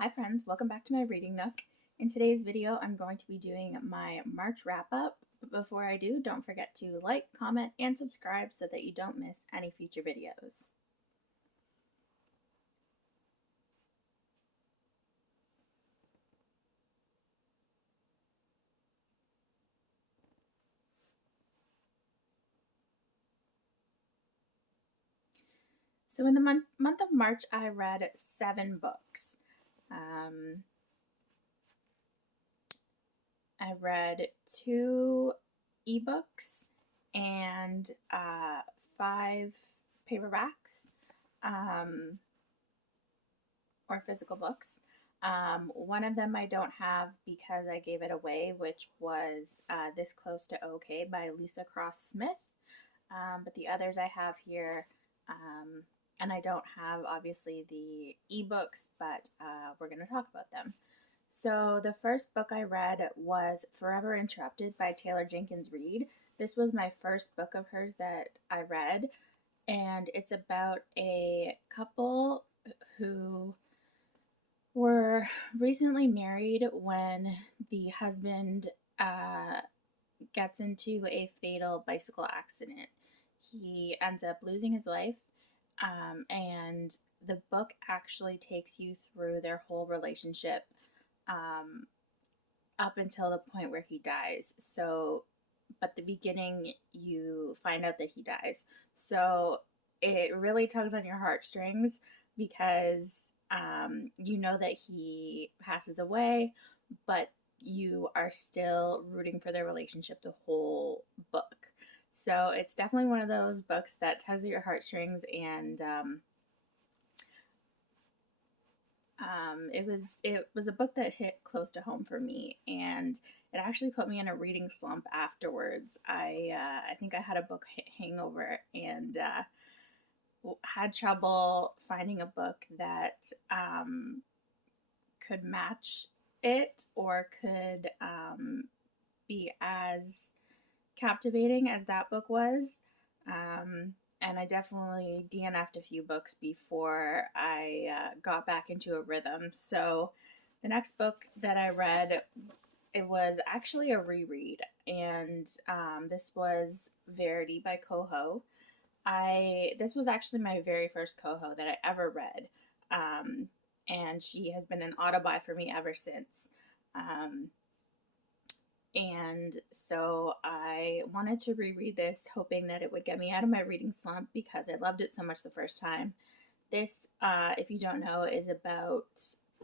Hi friends, welcome back to my reading nook. In today's video, I'm going to be doing my March wrap up. But before I do, don't forget to like, comment, and subscribe so that you don't miss any future videos. So in the month of March, I read 7 books. I read 2 ebooks and 5 paperbacks or physical books. One of them I don't have because I gave it away, which was This Close to Okay by Leesa Smith. But the others I have here, and I don't have obviously the ebooks, but we're going to talk about them. So the first book I read was Forever Interrupted by Taylor Jenkins Reid. This was my first book of hers that I read, and it's about a couple who were recently married when the husband gets into a fatal bicycle accident. He ends up losing his life, and the book actually takes you through their whole relationship up until the point where he dies. So, but the beginning, you find out that he dies. So it really tugs on your heartstrings because you know that he passes away, but you are still rooting for their relationship the whole book. So it's definitely one of those books that tugs at your heartstrings, and it was a book that hit close to home for me, and it actually put me in a reading slump afterwards. I think I had a book hangover and had trouble finding a book that could match it or could be as captivating as that book was. And I definitely DNF'd a few books before I got back into a rhythm. So the next book that I read, it was actually a reread, and this was Verity by Coho. This was actually my very first Coho that I ever read, and she has been an auto-buy for me ever since. And so I wanted to reread this, hoping that it would get me out of my reading slump because I loved it so much the first time. This, if you don't know, is about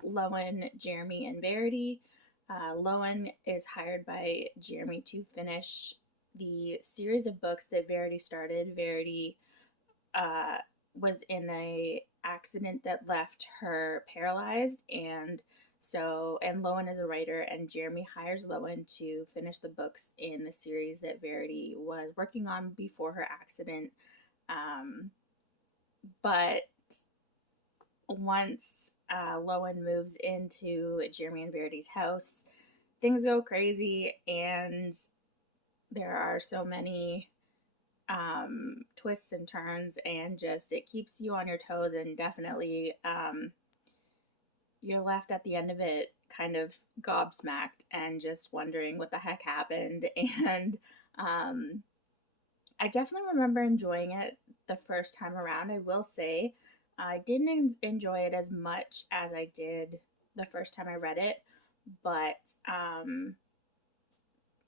Lowen, Jeremy, and Verity. Lowen is hired by Jeremy to finish the series of books that Verity started. Verity was in a accident that left her paralyzed, and Lowen is a writer, and Jeremy hires Lowen to finish the books in the series that Verity was working on before her accident. But once Lowen moves into Jeremy and Verity's house, things go crazy, and there are so many twists and turns, and just it keeps you on your toes, and definitely you're left at the end of it kind of gobsmacked and just wondering what the heck happened. And I definitely remember enjoying it the first time around. I will say I didn't enjoy it as much as I did the first time I read it, but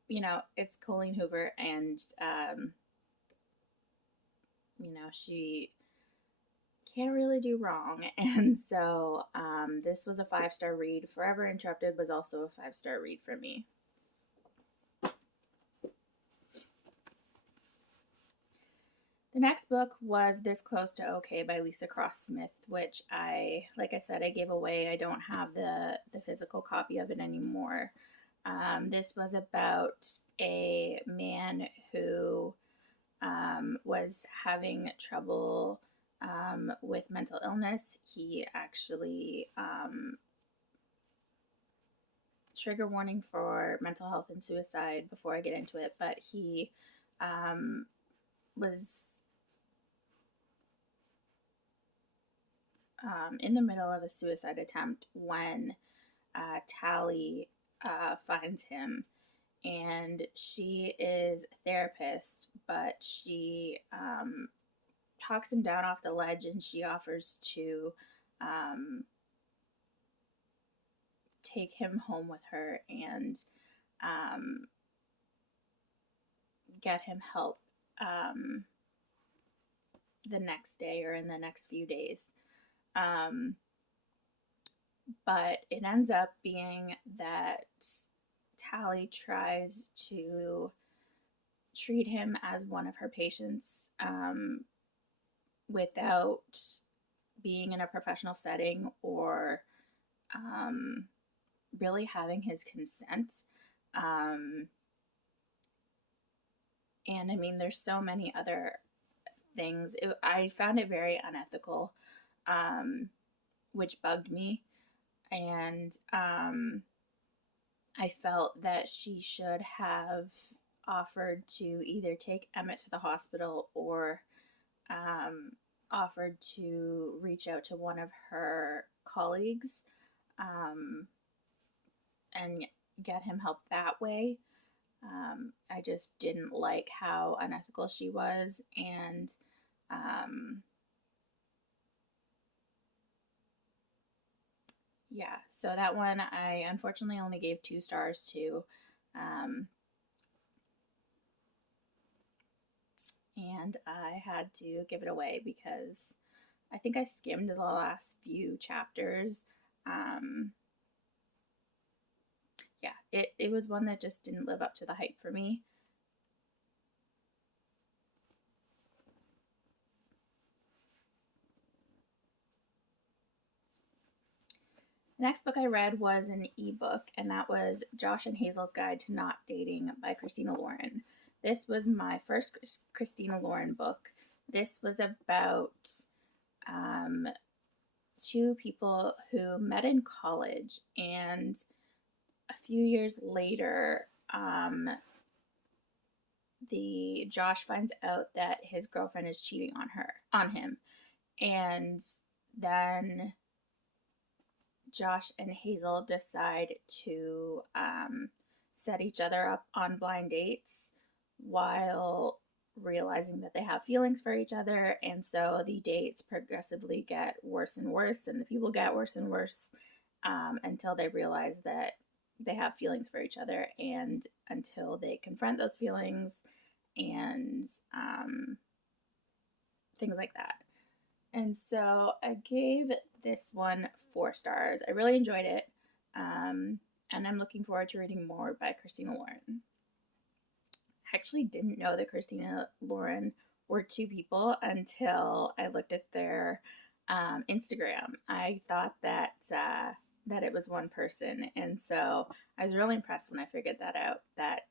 it's Colleen Hoover, and she can't really do wrong. And so this was a 5-star read. Forever Interrupted was also a 5-star read for me. The next book was This Close to Okay by Leesa Smith, which like I said, I gave away. I don't have the physical copy of it anymore. This was about a man who was having trouble with mental illness. He actually, trigger warning for mental health and suicide before I get into it, but he was in the middle of a suicide attempt when Tally finds him. And she is a therapist, but she talks him down off the ledge, and she offers to take him home with her and get him help the next day or in the next few days. But it ends up being that Tally tries to treat him as one of her patients without being in a professional setting or really having his consent. And I mean, there's so many other things. I found it very unethical, which bugged me. And I felt that she should have offered to either take Emmett to the hospital or offered to reach out to one of her colleagues and get him help that way. I just didn't like how unethical she was, and yeah, so that one I unfortunately only gave 2 stars to. And I had to give it away because I think I skimmed the last few chapters. Yeah, it was one that just didn't live up to the hype for me. The next book I read was an ebook, and that was Josh and Hazel's Guide to Not Dating by Christina Lauren. This was my first Christina Lauren book. This was about 2 people who met in college, and a few years later, the Josh finds out that his girlfriend is cheating on him, and then Josh and Hazel decide to set each other up on blind dates while realizing that they have feelings for each other. And so the dates progressively get worse and worse, and the people get worse and worse until they realize that they have feelings for each other, and until they confront those feelings and things like that. And so I gave this one 4 stars. I really enjoyed it, and I'm looking forward to reading more by Christina Lauren. I actually didn't know that Christina Lauren were 2 people until I looked at their Instagram. I thought that it was one person, and so I was really impressed when I figured that out, that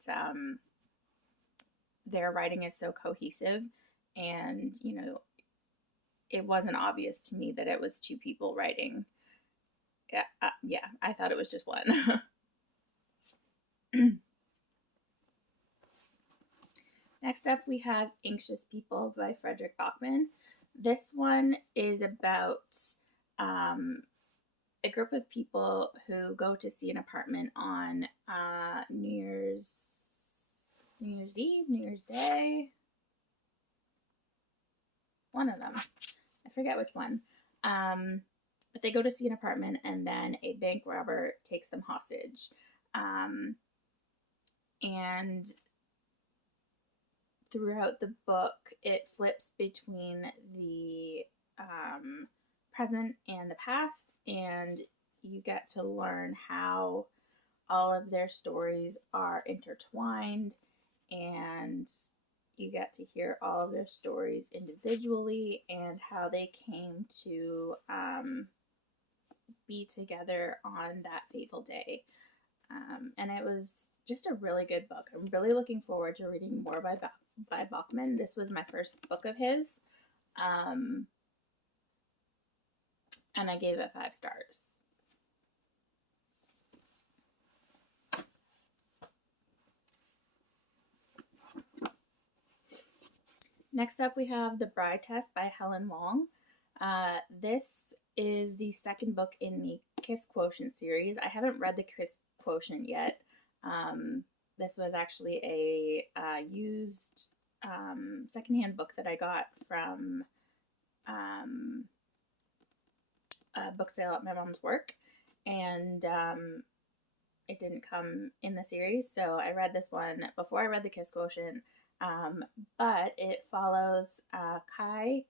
their writing is so cohesive, and it wasn't obvious to me that it was 2 people writing. Yeah, I thought it was just one. Next up, we have Anxious People by Fredrik Backman. This one is about a group of people who go to see an apartment on New Year's Eve, New Year's Day. One of them. I forget which one. But they go to see an apartment, and then a bank robber takes them hostage. And throughout the book, it flips between the present and the past, and you get to learn how all of their stories are intertwined, and you get to hear all of their stories individually and how they came to be together on that fateful day. And it was just a really good book. I'm really looking forward to reading more by Backman. This was my first book of his, and I gave it 5 stars. Next up, we have The Bride Test by Helen Hoang. This is the second book in the Kiss Quotient series. I haven't read the Kiss Quotient yet. This was actually a used secondhand book that I got from a book sale at my mom's work, and it didn't come in the series, so I read this one before I read the Kiss Quotient. But it follows Kai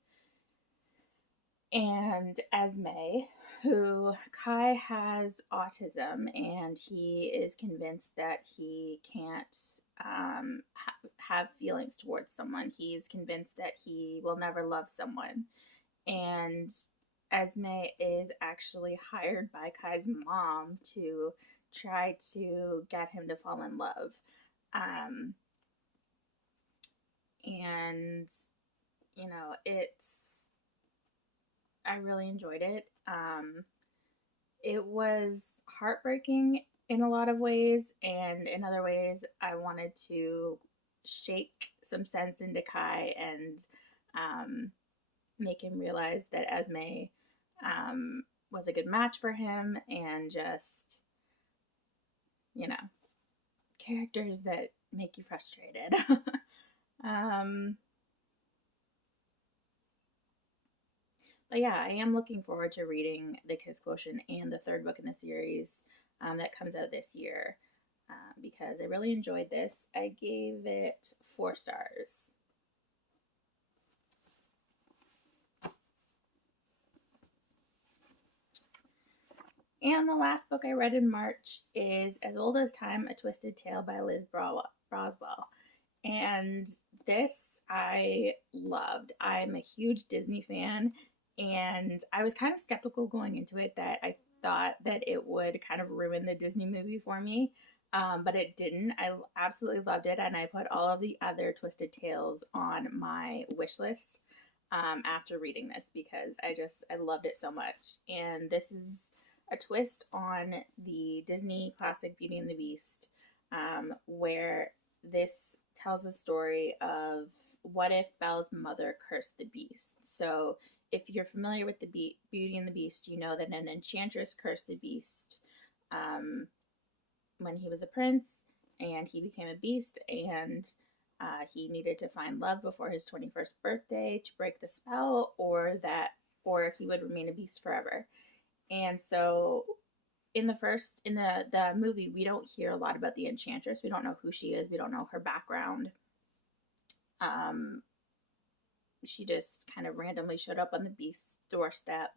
and Esme, who Kai has autism, and he is convinced that he can't have feelings towards someone. He's convinced that he will never love someone. And Esme is actually hired by Kai's mom to try to get him to fall in love. And, you know, I really enjoyed it. It was heartbreaking in a lot of ways, and in other ways, I wanted to shake some sense into Kai and make him realize that Esme was a good match for him, and just, you know, characters that make you frustrated. But yeah, I am looking forward to reading The Kiss Quotient and the third book in the series that comes out this year, because I really enjoyed this. I gave it 4 stars. And the last book I read in March is As Old as Time, A Twisted Tale by Liz Braswell. And this I loved. I'm a huge Disney fan, and I was kind of skeptical going into it that I thought that it would kind of ruin the Disney movie for me, but it didn't. I absolutely loved it, and I put all of the other Twisted Tales on my wish list after reading this, because I loved it so much. And this is a twist on the Disney classic Beauty and the Beast, where this tells the story of what if Belle's mother cursed the beast. So if you're familiar with the Beauty and the Beast, you know that an enchantress cursed the beast when he was a prince, and he became a beast, and he needed to find love before his 21st birthday to break the spell, or he would remain a beast forever. And so in the movie, we don't hear a lot about the enchantress. We don't know who she is. We don't know her background. She just kind of randomly showed up on the beast's doorstep,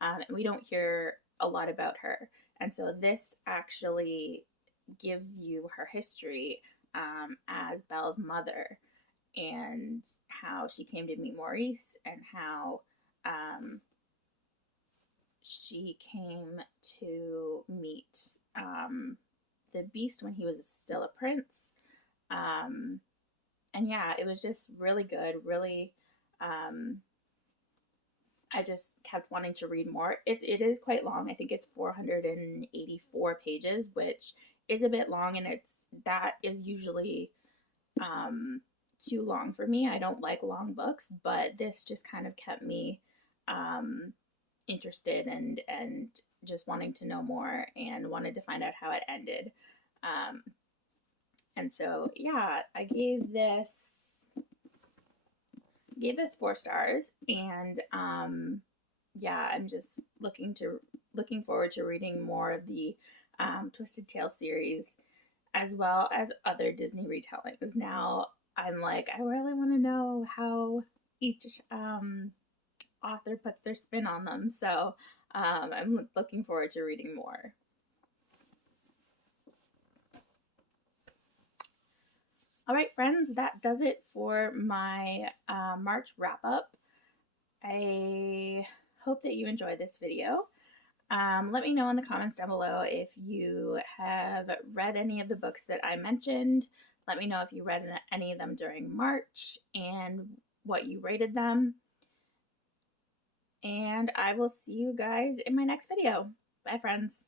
and we don't hear a lot about her. And so this actually gives you her history as Belle's mother, and how she came to meet Maurice, and how she came to meet the beast when he was still a prince. And yeah, it was just really good. Really, I just kept wanting to read more. It is quite long. I think it's 484 pages, which is a bit long, and that is usually too long for me. I don't like long books, but this just kind of kept me interested and just wanting to know more, and wanted to find out how it ended. And so yeah, I gave this 4 stars, and yeah, I'm just looking forward to reading more of the Twisted Tale series, as well as other Disney retellings. Now I'm like, I really want to know how each author puts their spin on them, so I'm looking forward to reading more. All right, friends, that does it for my March wrap up. I hope that you enjoyed this video. Let me know in the comments down below if you have read any of the books that I mentioned. Let me know if you read any of them during March and what you rated them. And I will see you guys in my next video. Bye, friends.